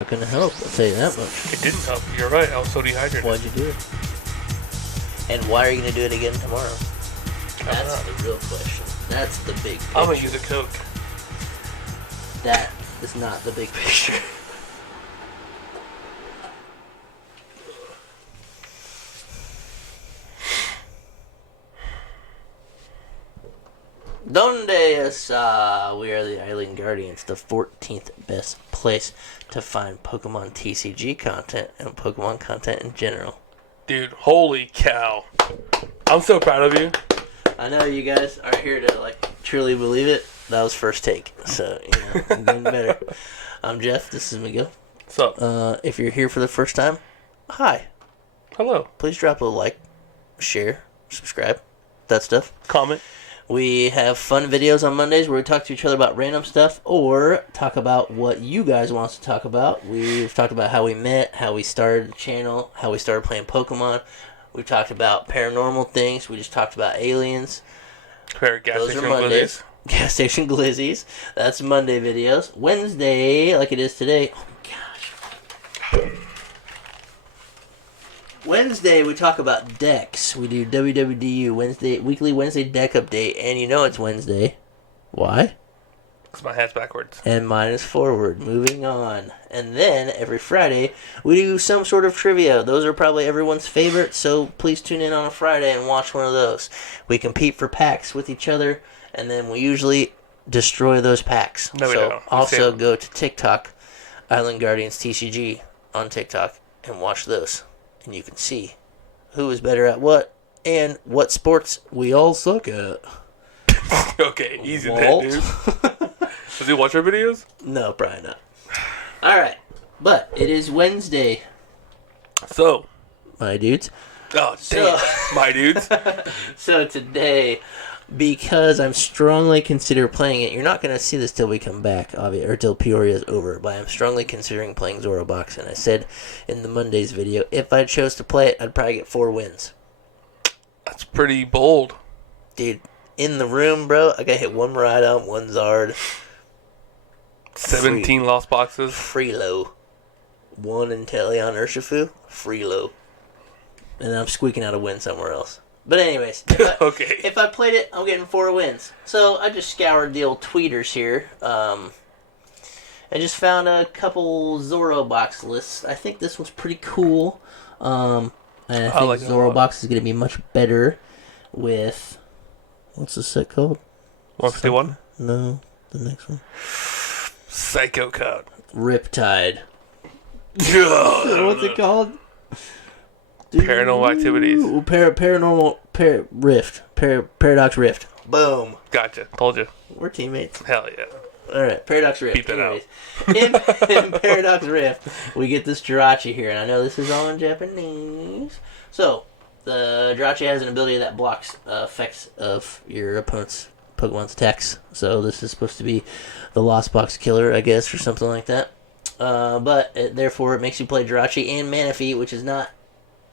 Not gonna help, I'll tell you that much. It didn't help. You're right. I was so dehydrated. Why'd you do it? And why are you gonna do it again tomorrow? That's the real question. That's the big picture. I'm gonna use a Coke. That is not the big picture. Donde está? We are the Island Guardians, the 14th best place to find Pokemon TCG content and Pokemon content in general. Dude, holy cow. I'm so proud of you. I know you guys are here to truly believe it. That was first take, so I'm getting better. I'm Jeff. This is Miguel. What's up? If you're here for the first time, hi. Hello. Please drop a like, share, subscribe, that stuff. Comment. We have fun videos on Mondays where we talk to each other about random stuff or talk about what you guys want us to talk about. We've talked about how we met, how we started the channel, how we started playing Pokemon. We've talked about paranormal things. We just talked about aliens. Those are Mondays. Gas station glizzies. That's Monday videos. Wednesday, like it is today. Oh my gosh. Wednesday, we talk about decks. We do WWDU weekly Wednesday deck update, and you know it's Wednesday. Why? Because my hat's backwards. And mine is forward. Moving on. And then, every Friday, we do some sort of trivia. Those are probably everyone's favorite, so please tune in on a Friday and watch one of those. We compete for packs with each other, and then we usually destroy those packs. No, we so don't. also go to TikTok, Island Guardians TCG on TikTok, and watch those. And you can see who is better at what and what sports we all suck at. Okay, easy then, dude. Does he watch our videos? No, probably not. Alright, but it is Wednesday. So. My dudes. Oh, damn. My dudes. So today, because I'm strongly considering playing it, you're not going to see this till we come back, obviously, or till Peoria is over, but I'm strongly considering playing Zorobox, and I said in the Mondays video, if I chose to play it, I'd probably get 4 wins. That's pretty bold. Dude, in the room, bro, I got hit 1 Miraidon, 1 Zard. 17 lost boxes. Freelo. 1 Inteleon Urshifu. Freelo. And I'm squeaking out a win somewhere else. But anyways, if I played it, I'm getting 4 wins. So I just scoured the old tweeters here. I just found a couple Zorobox lists. I think this one's pretty cool. And I think Zorobox is going to be much better with... What's the set called? 151? No, the next one. Psycho Code. Riptide. What's it called? Paranormal Activities. Paradox Rift. Boom. Gotcha. Told you. We're teammates. Hell yeah. Alright, Paradox Rift. Beat that out. In Paradox Rift, we get this Jirachi here, and I know this is all in Japanese. So, the Jirachi has an ability that blocks effects of your opponent's Pokemon's attacks. So, this is supposed to be the Lost Box Killer, I guess, or something like that. Therefore, it makes you play Jirachi and Manaphy, which is not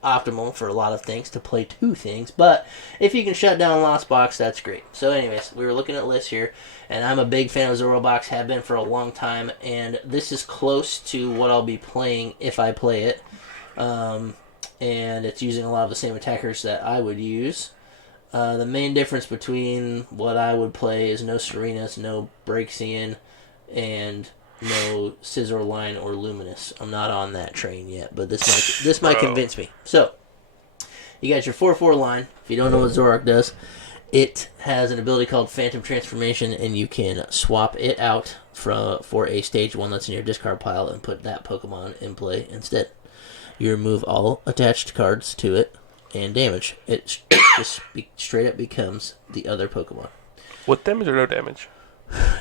optimal for a lot of things to play 2 things, but if you can shut down Lost Box, that's great. So anyways, we were looking at lists here, and I'm a big fan of Zorobox, have been for a long time, and this is close to what I'll be playing if I play it, and it's using a lot of the same attackers that I would use. The main difference between what I would play is no Serenas, no Braixen, and no Scissor Line or Luminous. I'm not on that train yet, but this might convince me. So, you got your 4/4 line. If you don't know what Zoroark does, it has an ability called Phantom Transformation, and you can swap it out for a stage 1 that's in your discard pile and put that Pokemon in play instead. You remove all attached cards to it and damage. It just straight up becomes the other Pokemon. With damage or no damage?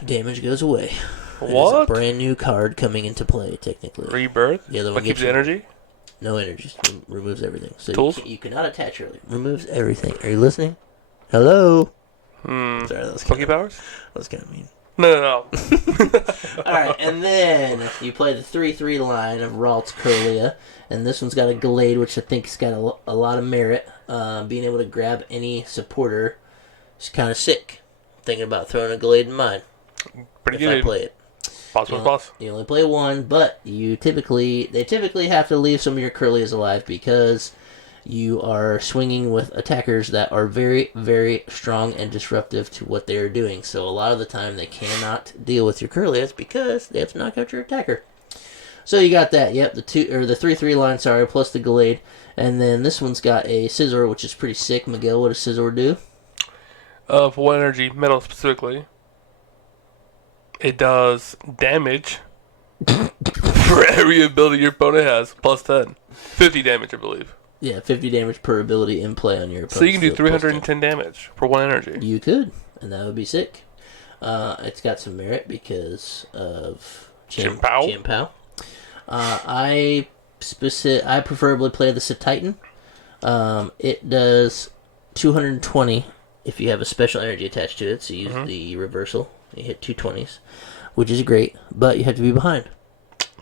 Damage goes away. What? It's a brand new card coming into play, technically. Rebirth? The other one what keeps the energy? No energy. Removes everything. So Tools? You cannot attach early. Removes everything. Are you listening? Hello? Sorry, that was Poképowers? That was kind of mean. No. Alright, and then you play the 3/3 line of Ralts Curlia, and this one's got a Glade, which I think's got a lot of merit. Being able to grab any supporter is kind of sick. Thinking about throwing a Glade in mine. Pretty if good. I play it. Boss. You only play one, but they typically have to leave some of your Curlies alive because you are swinging with attackers that are very, very strong and disruptive to what they are doing. So a lot of the time they cannot deal with your Curlies because they have to knock out your attacker. So you got that. Yep, the 3/3 line. Sorry, plus the Gallade, and then this one's got a Scizor, which is pretty sick. Miguel, what does Scizor do? For 1 energy, metal specifically, it does damage for every ability your opponent has, plus 10. 50 damage, I believe. Yeah, 50 damage per ability in play on your opponent. So you can do 310 damage for 1 energy. You could, and that would be sick. It's got some merit because of Chien-Pao. I preferably play the Titan. It does 220 if you have a special energy attached to it, so you use the reversal. You hit 220s, which is great, but you have to be behind.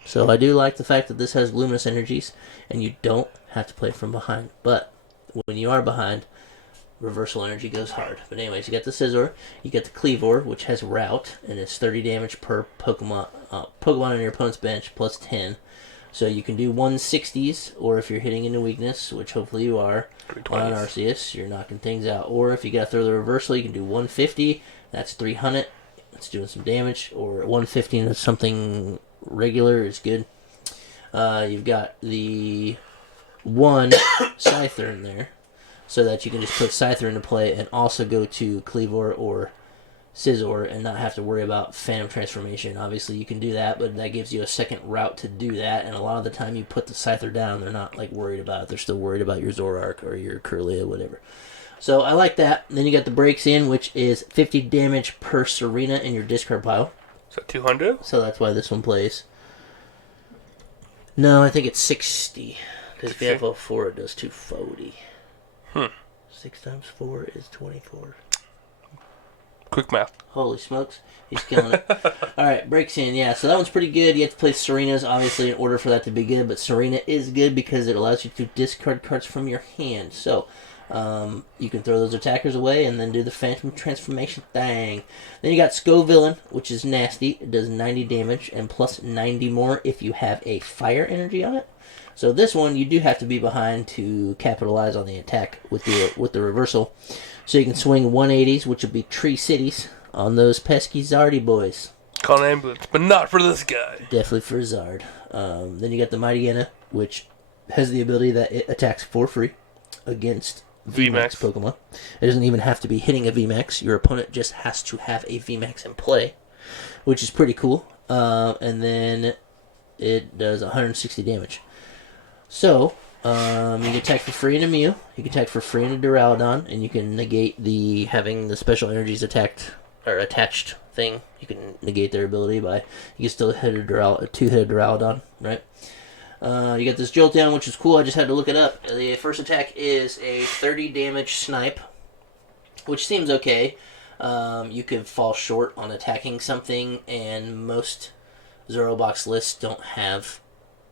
So I do like the fact that this has luminous energies, and you don't have to play from behind. But when you are behind, reversal energy goes hard. But anyways, you got the Scizor, you got the Kleavor, which has Rout, and it's 30 damage per Pokemon on your opponent's bench, plus 10. So you can do 160s, or if you're hitting into weakness, which hopefully you are, on Arceus, you're knocking things out. Or if you got to throw the reversal, you can do 150, that's 300, it's doing some damage, or 150 is something regular, is good. You've got the one Scyther in there, so that you can just put Scyther into play and also go to Kleavor or Scizor and not have to worry about Phantom Transformation. Obviously, you can do that, but that gives you a second route to do that, and a lot of the time you put the Scyther down, they're not like worried about it. They're still worried about your Zoroark or your Curly or whatever. So I like that. And then you got the Breaks In, which is 50 damage per Serena in your discard pile. Is that 200? So that's why this one plays. No, I think it's 60. Because if you have a 4, it does 240. 6 times 4 is 24. Quick math. Holy smokes. He's killing it. Alright, Breaks In. Yeah, so that one's pretty good. You have to play Serena's, obviously, in order for that to be good. But Serena is good because it allows you to discard cards from your hand. So, you can throw those attackers away and then do the Phantom Transformation thing. Then you got Scovillain, which is nasty. It does 90 damage and plus 90 more if you have a fire energy on it. So this one, you do have to be behind to capitalize on the attack with the reversal. So you can swing 180s, which would be Tree Cities, on those pesky Zardy boys. Call an ambulance, but not for this guy. Definitely for Zard. Then you got the Mightyena, which has the ability that it attacks for free against VMAX Pokemon. It doesn't even have to be hitting a VMAX. Your opponent just has to have a VMAX in play, which is pretty cool. And then it does 160 damage. So, you can attack for free in a Mew, you can attack for free in a Duraludon, and you can negate having the special energies attached thing. You can negate their ability by, you can still hit a two-headed Duraludon, right? You got this Jolteon, which is cool. I just had to look it up. The first attack is a 30 damage snipe, which seems okay. You could fall short on attacking something, and most Zorobox lists don't have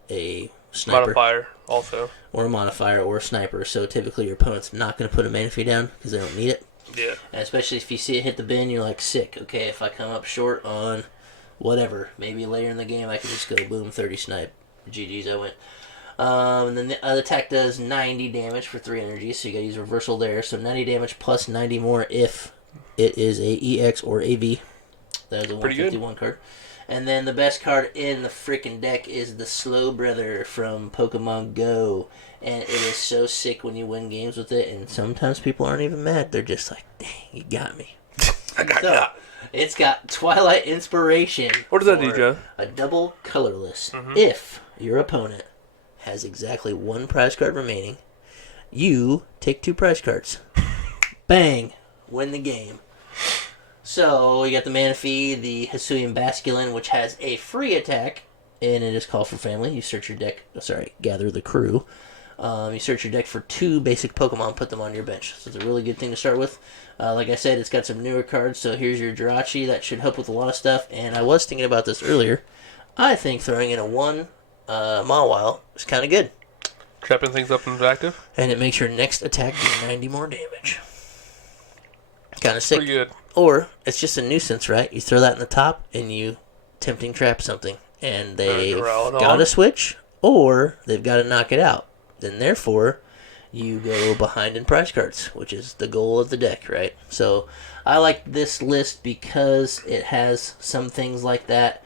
a sniper. Modifier, also. Or a modifier, or a sniper. So typically your opponent's not going to put a Manaphy down because they don't need it. Yeah. And especially if you see it hit the bin, you're like, sick. Okay, if I come up short on whatever, maybe later in the game I can just go boom, 30 snipe. GG's, I went. And then the other attack does 90 damage for 3 energies, so you gotta use reversal there. So 90 damage plus 90 more if it is a EX or a V. That is a 151 card. And then the best card in the freaking deck is the Slow Brother from Pokemon Go. And it is so sick when you win games with it, and sometimes people aren't even mad. They're just like, dang, you got me. I got It's got Twilight Inspiration. What does that do, Joe? A double colorless. If your opponent has exactly 1 prize card remaining, you take 2 prize cards. Bang! Win the game. So, you got the Manaphy, the Hisuian Basculin, which has a free attack, and it is Call for Family. You search your deck, gather the crew. You search your deck for 2 basic Pokemon, put them on your bench. So it's a really good thing to start with. Like I said, it's got some newer cards, so here's your Jirachi. That should help with a lot of stuff, and I was thinking about this earlier. I think throwing in a 1 Mawile is kind of good. Trapping things up and active? And it makes your next attack do 90 more damage. Kind of sick. Pretty good. Or, it's just a nuisance, right? You throw that in the top, and you tempting trap something, and they've Duraludon? got to switch, or they've got to knock it out. Then therefore, you go behind in prize cards, which is the goal of the deck, right? So I like this list because it has some things like that.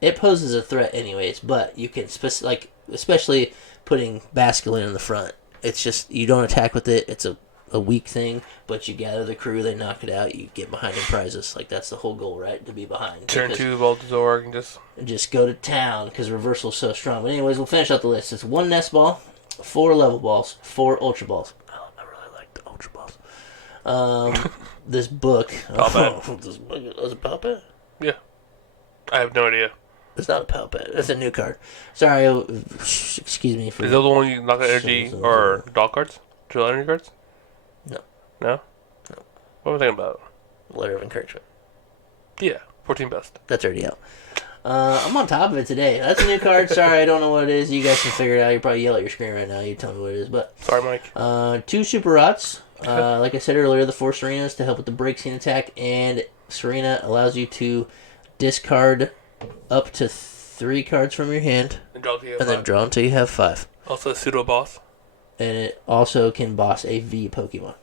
It poses a threat anyways, but you can, especially putting Basculin in the front. It's just, you don't attack with it. It's a weak thing, but you gather the crew, they knock it out, you get behind in prizes. Like, that's the whole goal, right? To be behind. Turn 2, Voltazor, and just go to town, because reversal's so strong. But anyways, we'll finish out the list. It's 1 Nest Ball, 4 Level Balls, 4 Ultra Balls. Oh, I really like the Ultra Balls. This book. This book is it Palpet? Yeah. I have no idea. It's not a Palpet. It's a new card. Sorry, excuse me. Is that the one you knock out energy or dog cards? Drill energy cards? No. No? No. What was I thinking about? Letter of Encouragement. Yeah, 14 best. That's already out. I'm on top of it today. That's a new card. Sorry, I don't know what it is. You guys can figure it out. You probably yell at your screen right now. You tell me what it is. But sorry, Mike. 2 Super Rots. Like I said earlier, the 4 Serenas to help with the break scene attack, and Serena allows you to discard up to 3 cards from your hand, and then draw until you have 5. Also a pseudo boss. And it also can boss a V Pokemon.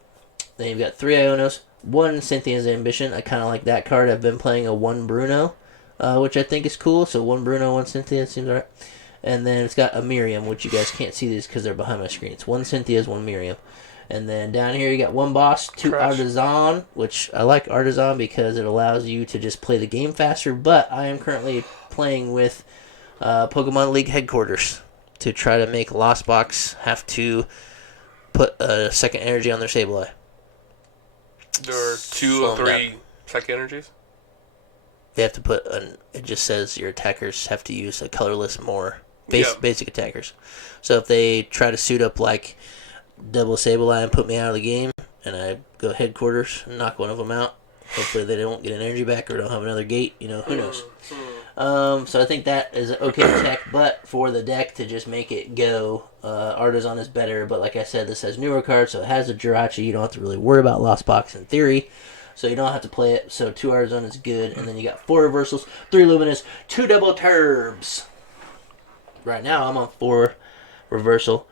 Then you've got 3 Ionos, 1 Cynthia's Ambition. I kind of like that card. I've been playing a 1 Bruno, which I think is cool. So 1 Bruno, 1 Cynthia seems alright. And then it's got a Miriam, which you guys can't see these because they're behind my screen. It's 1 Cynthia's, 1 Miriam. And then down here you got 1 Boss, 2 Trash. Artisan, which I like Artisan because it allows you to just play the game faster. But I am currently playing with Pokemon League headquarters to try to make Lost Box have to put a second energy on their Sableye. There are 2 of 3 psychic energies? They have to put it just says your attackers have to use a colorless more basic attackers. So if they try to suit up like double Sableye and put me out of the game, and I go headquarters and knock one of them out, hopefully they don't get an energy back or don't have another gate, who knows. So I think that is an okay tech, but for the deck to just make it go, Artisan is better, but like I said, this has newer cards, so it has a Jirachi. You don't have to really worry about Lost Box in theory, so you don't have to play it. So 2 Artisan is good, and then you got 4 Reversals, 3 Luminous, 2 Double Turbs. Right now I'm on 4 Reversal,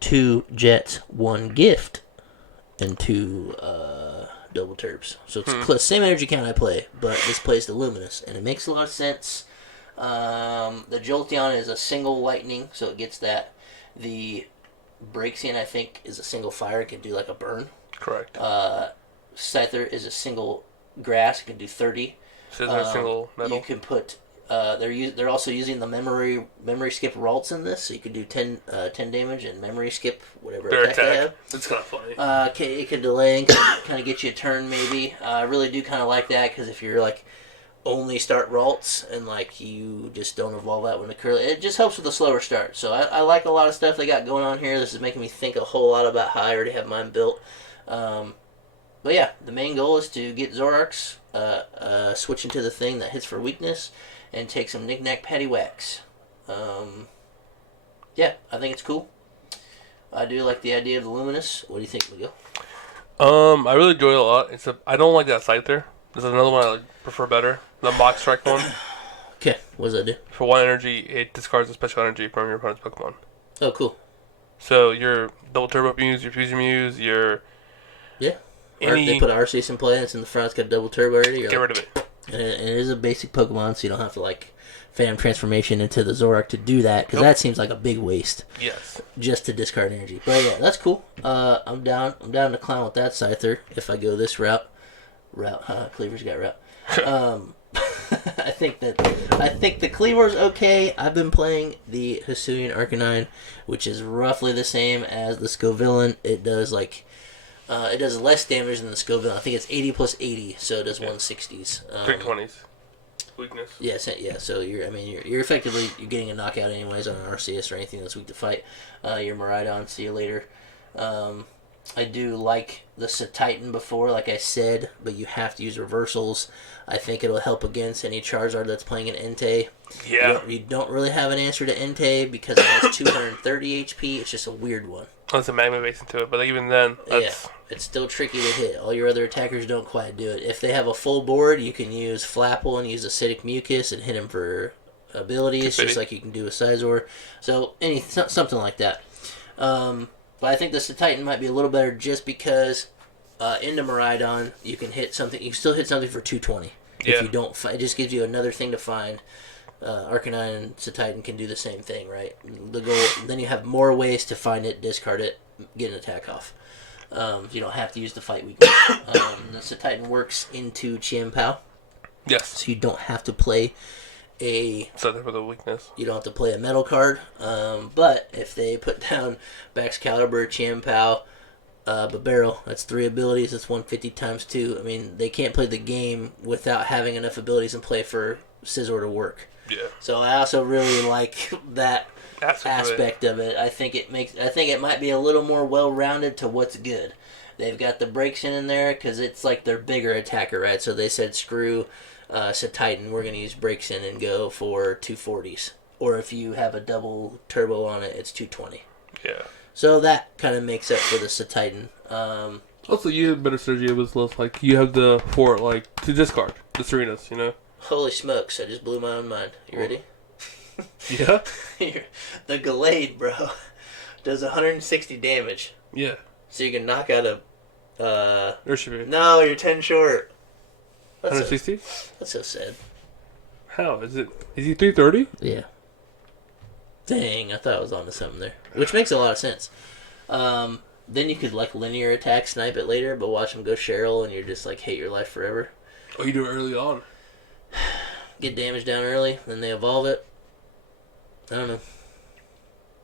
2 Jets, 1 Gift, and 2 Double Turbs. So it's the same energy count I play, but this plays the Luminous, and it makes a lot of sense. The Jolteon is a single lightning, so it gets that. The Braixen, I think, is a single fire. It can do like a burn. Correct. Scyther is a single grass. It can do 30. So they're single metal. You can put... they're also using the memory skip Ralts in this, so you can do 10 damage and memory skip whatever their attack they have. It's kind of funny. It can delay and kind of get you a turn maybe. I really do kind of like that because if you're like only start Ralts and like you just don't evolve that when the curly, it just helps with a slower start. So I like a lot of stuff they got going on here. This is making me think a whole lot about how I already have mine built. But yeah, the main goal is to get Zoroarks, switch into the thing that hits for weakness, and take some knick-knack paddywhacks. Yeah, I think it's cool. I do like the idea of the Luminous. What do you think, Miguel? I really enjoy it a lot. I don't like that Scyther. There's another one I prefer better. The Mock Strike one. Okay, what does that do? For 1 energy, it discards a special energy from your opponent's Pokemon. Oh, cool. So your Double Turbo Muse, your Fusion Muse, your... Yeah. Or if they put Arceus in play and it's in the front, it's got double turbo already. Get rid of it. And it is a basic Pokemon, so you don't have to like Phantom Transformation into the Zoroark to do that, because that seems like a big waste. Yes. Just to discard energy. But yeah, that's cool. I'm down to clown with that Scyther if I go this route. Cleaver's got route. I think the Cleaver's okay. I've been playing the Hisuian Arcanine, which is roughly the same as the Scovillain. It does it does less damage than the Scoville. I think it's 80 plus 80, so it does 160s. 320s. Weakness. Yeah, so you're effectively getting a knockout anyways on an Arceus or anything that's weak to fight. Your Miraidon, see you later. I do like the Titan before, like I said, but you have to use reversals. I think it'll help against any Charizard that's playing an Entei. Yeah. You don't really have an answer to Entei because it has 230 HP. It's just a weird one. There's a magma base into it, but even then, that's... It's still tricky to hit. All your other attackers don't quite do it. If they have a full board, you can use Flapple and use Acidic Mucus and hit him for abilities, just like you can do with Scizor. So, something like that. But I think the Titan might be a little better just because into Miraidon, you can hit something. You can still hit something for 220. Yeah. If you don't, it just gives you another thing to find. Arcanine and Titan can do the same thing, right? The goal, then you have more ways to find it, discard it, get an attack off. You don't have to use the fight weakness. The Titan works into Chien-Pao. Yes. So you don't have to play something for the weakness. You don't have to play a metal card. But if they put down Baxcalibur, Chien-Pao, Barrel, that's 3 abilities. That's 150 times 2. I mean, they can't play the game without having enough abilities in play for Scizor to work. Yeah. So I also really like that aspect of it. I think it might be a little more well-rounded to what's good. They've got the breaks in there because it's like their bigger attacker, right? So they said screw Titan, we're going to use breaks in and go for 240s. Or if you have a double turbo on it, it's 220. Yeah. So that kind of makes up for the Titan. Also, you have better synergy with less, like, you have the 4, like, to discard the Serenas, you know? Holy smokes, I just blew my own mind. You ready? Yeah? The Gallade, bro, does 160 damage. Yeah. So you can knock out a... There should be. No, you're 10 short. 160? That's so sad. How? Is he 330? Yeah. Dang, I thought I was onto something there. Which makes a lot of sense. Then you could, like, linear attack snipe it later, but watch him go Cheryl and you're just, like, hate your life forever. Oh, you do it early on. Get damage down early, then they evolve it. I don't know.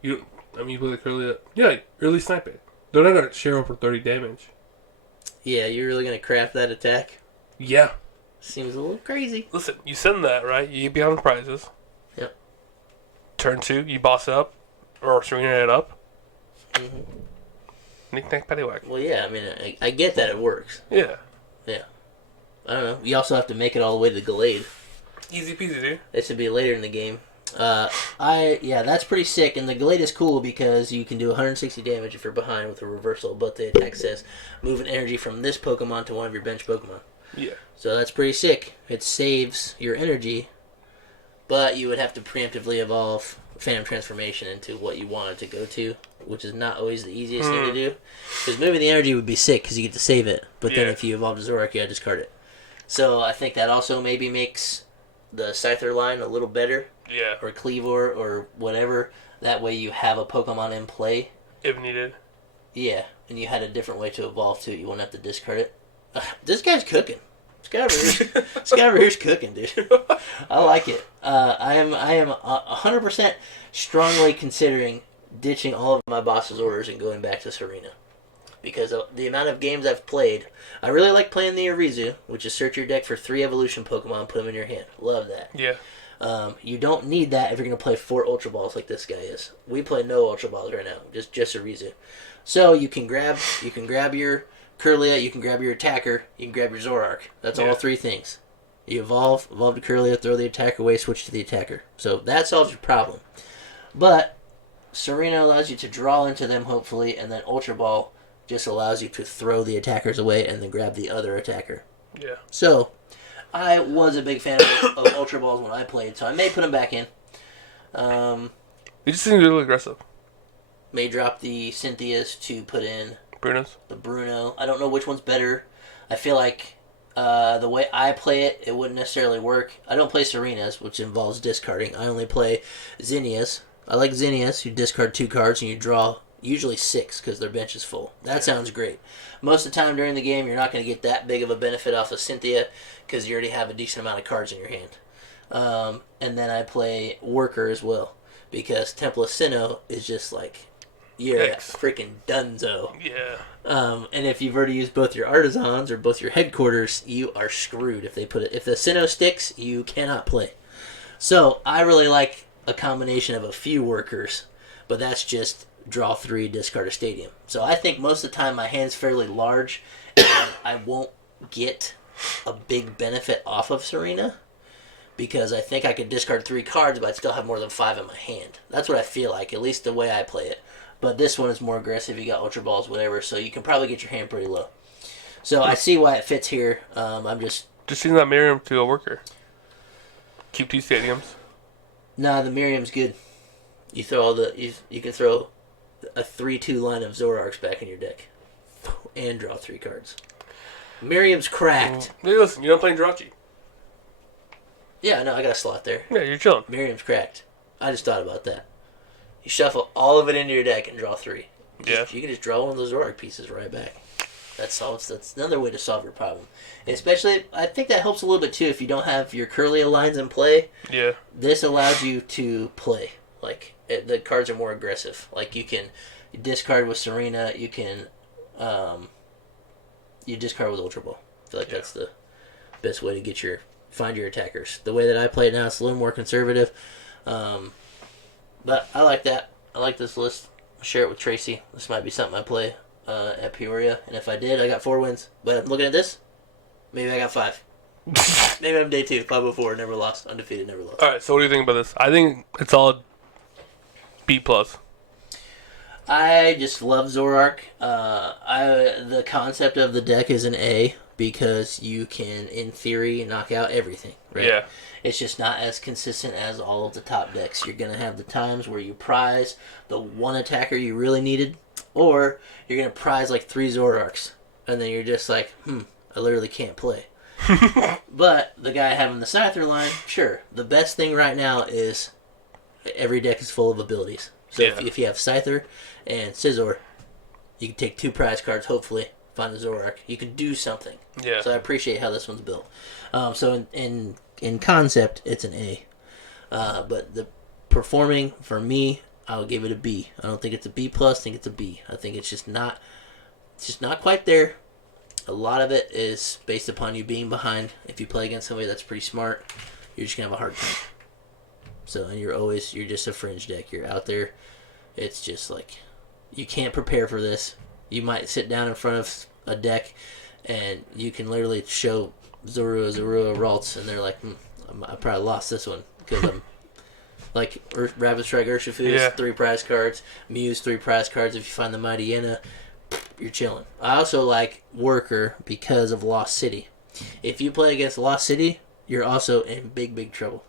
You play the early... Yeah, early snipe it. They're not going to Cheryl for 30 damage. Yeah, you're really going to craft that attack? Yeah. Seems a little crazy. Listen, you send that, right? You get behind the prizes. Yep. Turn 2, you boss it up. Or Serena it up. Mm-hmm. Knick-knack, paddywhack. Well, yeah, I mean, I get that it works. Yeah. Yeah. I don't know. You also have to make it all the way to the Gallade. Easy peasy, dude. It should be later in the game. That's pretty sick, and the Gallade is cool because you can do 160 damage if you're behind with a reversal, but the attack says move an energy from this Pokemon to one of your bench Pokemon. Yeah. So that's pretty sick. It saves your energy, but you would have to preemptively evolve Phantom Transformation into what you want it to go to, which is not always the easiest thing to do. Because moving the energy would be sick because you get to save it, but then if you evolve to Zoroark, you gotta discard it. So I think that also maybe makes the Scyther line a little better. Yeah. Or Cleavor or whatever. That way you have a Pokemon in play. If needed. Yeah, and you had a different way to evolve too. You won't have to discard it. This guy's cooking. This guy over here's cooking, dude. I like it. I am 100% strongly considering ditching all of my boss's orders and going back to Serena. Because of the amount of games I've played, I really like playing the Arizu, which is search your deck for 3 evolution Pokemon, put them in your hand. Love that. Yeah. You don't need that if you're going to play 4 Ultra Balls like this guy is. We play no Ultra Balls right now, just Arizu. So you can grab your Kirlia, you can grab your attacker, you can grab your Zoroark. That's all 3 things. You evolve to Kirlia, throw the attacker away, switch to the attacker. So that solves your problem. But Serena allows you to draw into them, hopefully, and then Ultra Ball just allows you to throw the attackers away and then grab the other attacker. Yeah. So, I was a big fan of Ultra Balls when I played, so I may put them back in. They just seem really aggressive. May drop the Cynthias to put in Bruno's? the Bruno. I don't know which one's better. I feel like the way I play it, it wouldn't necessarily work. I don't play Serenas, which involves discarding. I only play Zinnias. I like Zinnias. You discard 2 cards and you draw usually 6 because their bench is full. That sounds great. Most of the time during the game, you're not going to get that big of a benefit off of Cynthia because you already have a decent amount of cards in your hand. And then I play Worker as well because Temple of Sinnoh is just like, you're a freaking dunzo. Yeah. And if you've already used both your artisans or both your headquarters, you are screwed if they put it. If the Sinnoh sticks, you cannot play. So I really like a combination of a few workers. but that's just draw 3, discard a stadium. So I think most of the time my hand's fairly large, and I won't get a big benefit off of Serena, because I think I could discard 3 cards, but I'd still have more than 5 in my hand. That's what I feel like, at least the way I play it. But this one is more aggressive. You got Ultra Balls, whatever, so you can probably get your hand pretty low. So I see why it fits here. I'm just use that Miriam to a worker. Keep 2 stadiums. Nah, the Miriam's good. You throw all the you can throw a 3/2 line of Zoroarks back in your deck, and draw 3 cards. Miriam's cracked. Hey, listen, you're not playing Jirachi. Yeah, no, I got a slot there. Yeah, you're chilling. Miriam's cracked. I just thought about that. You shuffle all of it into your deck and draw 3. Yeah. You can just draw one of those Zoroark pieces right back. That's another way to solve your problem. Especially, I think that helps a little bit too if you don't have your Curlia lines in play. Yeah. This allows you to play. Like, the cards are more aggressive. Like, you discard with Serena, you can, you discard with Ultra Ball. I feel like that's the best way to find your attackers. The way that I play it now, it's a little more conservative. But I like that. I like this list. I'll share it with Tracy. This might be something I play at Peoria. And if I did, I got 4 wins. But looking at this, maybe I got 5. Maybe I'm day 2, 504, never lost. Undefeated, never lost. Alright, so what do you think about this? I think it's all B+. I just love Zoroark. The concept of the deck is an A because you can, in theory, knock out everything. Right? Yeah. It's just not as consistent as all of the top decks. You're going to have the times where you prize the one attacker you really needed, or you're going to prize like 3 Zoroarks, and then you're just like, I literally can't play. But the guy having the Scyther line, sure. The best thing right now is every deck is full of abilities. So if you have Scyther and Scizor, you can take 2 prize cards, hopefully, find a Zoroark. You can do something. Yeah. So I appreciate how this one's built. So in concept, it's an A. But the performing, for me, I'll give it a B. I don't think it's a B+, I think it's a B. I think it's just not quite there. A lot of it is based upon you being behind. If you play against somebody that's pretty smart, you're just going to have a hard time. So, and you're just a fringe deck. You're out there. It's just like, you can't prepare for this. You might sit down in front of a deck, and you can literally show Zorua, Ralts, and they're like, I probably lost this one, because I'm, like, Rapid Strike Urshifu's 3 prize cards, Mew's 3 prize cards. If you find the Mighty Yenna, you're chilling. I also like Worker because of Lost City. If you play against Lost City, you're also in big trouble.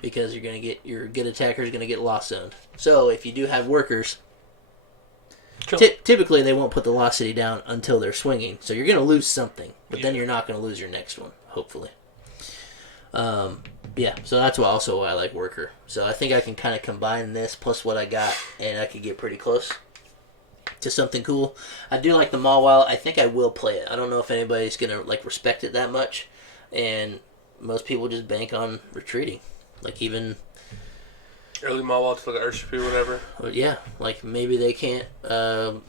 Because you're gonna get your good attackers gonna get lost zoned. So if you do have workers, typically they won't put the Lost City down until they're swinging. So you're gonna lose something, but then you're not gonna lose your next one, hopefully. So that's why I like Worker. So I think I can kind of combine this plus what I got, and I could get pretty close to something cool. I do like the Mawile. I think I will play it. I don't know if anybody's gonna respect it that much, and most people just bank on retreating. Like, even early Mawile to like Urshifu or whatever. Yeah, like maybe they can't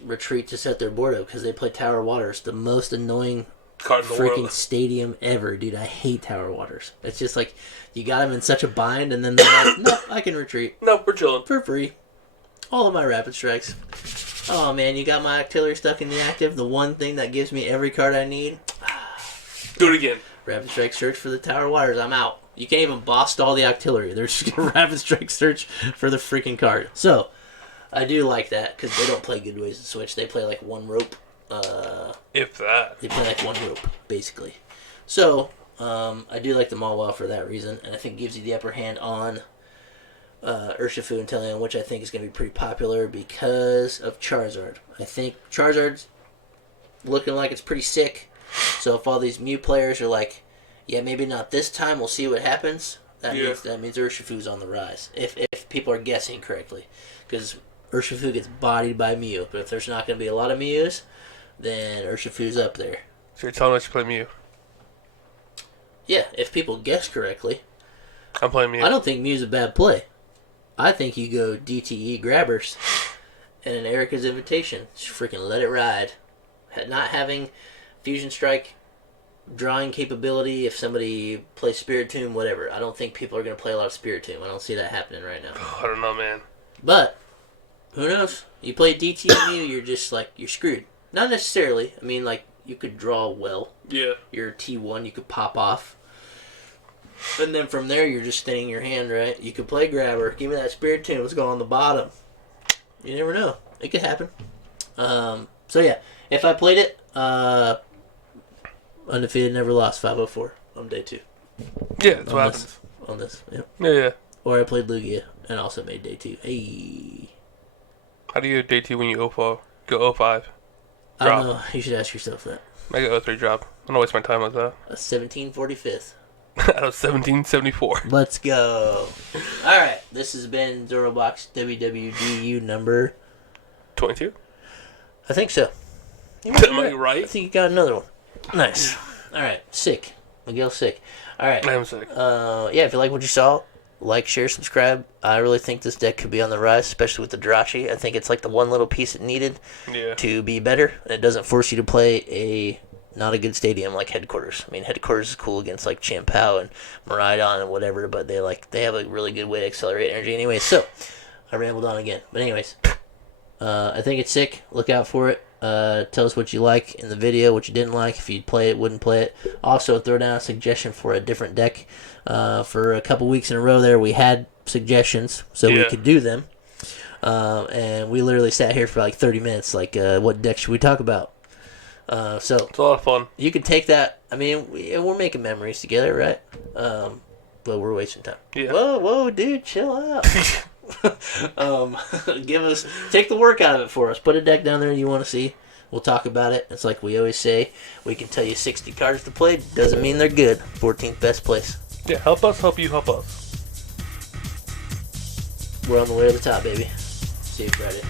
retreat to set their board up because they play Tower Waters, the most annoying freaking stadium ever, dude. I hate Tower Waters. It's just like, you got them in such a bind, and then they're like, no, I can retreat. No, we're chilling. For free. All of my Rapid Strikes. Oh man, you got my Octillery stuck in the active, the one thing that gives me every card I need. Do it again. Rapid Strike search for the Tower Waters, I'm out. You can't even boss stall the Octillery. They're just going to Rapid Strike search for the freaking card. So, I do like that, because they don't play good ways to switch. They play like 1 rope. If that. They play like 1 rope, basically. So, I do like the Mawile for that reason, and I think it gives you the upper hand on Urshifu and Teleon, which I think is going to be pretty popular because of Charizard. I think Charizard's looking like it's pretty sick. So if all these Mew players are like, yeah, maybe not this time, we'll see what happens, that means Urshifu's on the rise. If people are guessing correctly. Because Urshifu gets bodied by Mew. But if there's not going to be a lot of Mews, then Urshifu's up there. So you're telling us you play Mew? Yeah, if people guess correctly. I'm playing Mew. I don't think Mew's a bad play. I think you go DTE Grabbers and an Erica's Invitation. Just freaking let it ride. Not having Fusion Strike, drawing capability, if somebody plays Spirit Tomb, whatever. I don't think people are going to play a lot of Spirit Tomb. I don't see that happening right now. I don't know, man. But Who knows? You play DTMU, you're just like, you're screwed. Not necessarily. I mean, like, you could draw well. Yeah. Your T1, you could pop off. And then from there, you're just staying your hand, right? You could play grabber. Give me that spirit tomb. Let's go on the bottom. You never know. It could happen. So, yeah. If I played it, undefeated, never lost, 504 on day 2. Yeah, that's what happens. On this, yeah. Yeah. Or I played Lugia and also made day 2. Hey. How do you do day 2 when you go 05? I don't know. You should ask yourself that. I go 03 drop. I don't waste my time with that. A 1745th. Out of 1774. Let's go. Alright, this has been Zorobox WWDU number 22? I think so. Am I right? I think you got another one. Nice. Alright, sick. Miguel's sick. Alright. I am sick. Yeah, if you like what you saw, like, share, subscribe. I really think this deck could be on the rise, especially with the Jirachi. I think it's like the one little piece it needed to be better. And it doesn't force you to play not a good stadium like Headquarters. I mean, Headquarters is cool against like Champao and Miraidon and whatever, but they have a really good way to accelerate energy anyway. So, I rambled on again. But anyways, I think it's sick. Look out for it. Tell us what you like in the video, what you didn't like, if you'd play it, wouldn't play it. Also, throw down a suggestion for a different deck. For a couple weeks in a row there, we had suggestions, so we could do them. And we literally sat here for like 30 minutes, like, what deck should we talk about? So it's a lot of fun. You can take that. I mean, we're making memories together, right? But we're wasting time. Yeah. Whoa, dude, chill out. Take the work out of it for us. Put a deck down there you want to see. We'll talk about it. It's like we always say, we can tell you 60 cards to play. Doesn't mean they're good. 14th best place. Yeah, help us, help you, help us. We're on the way to the top, baby. See you Friday.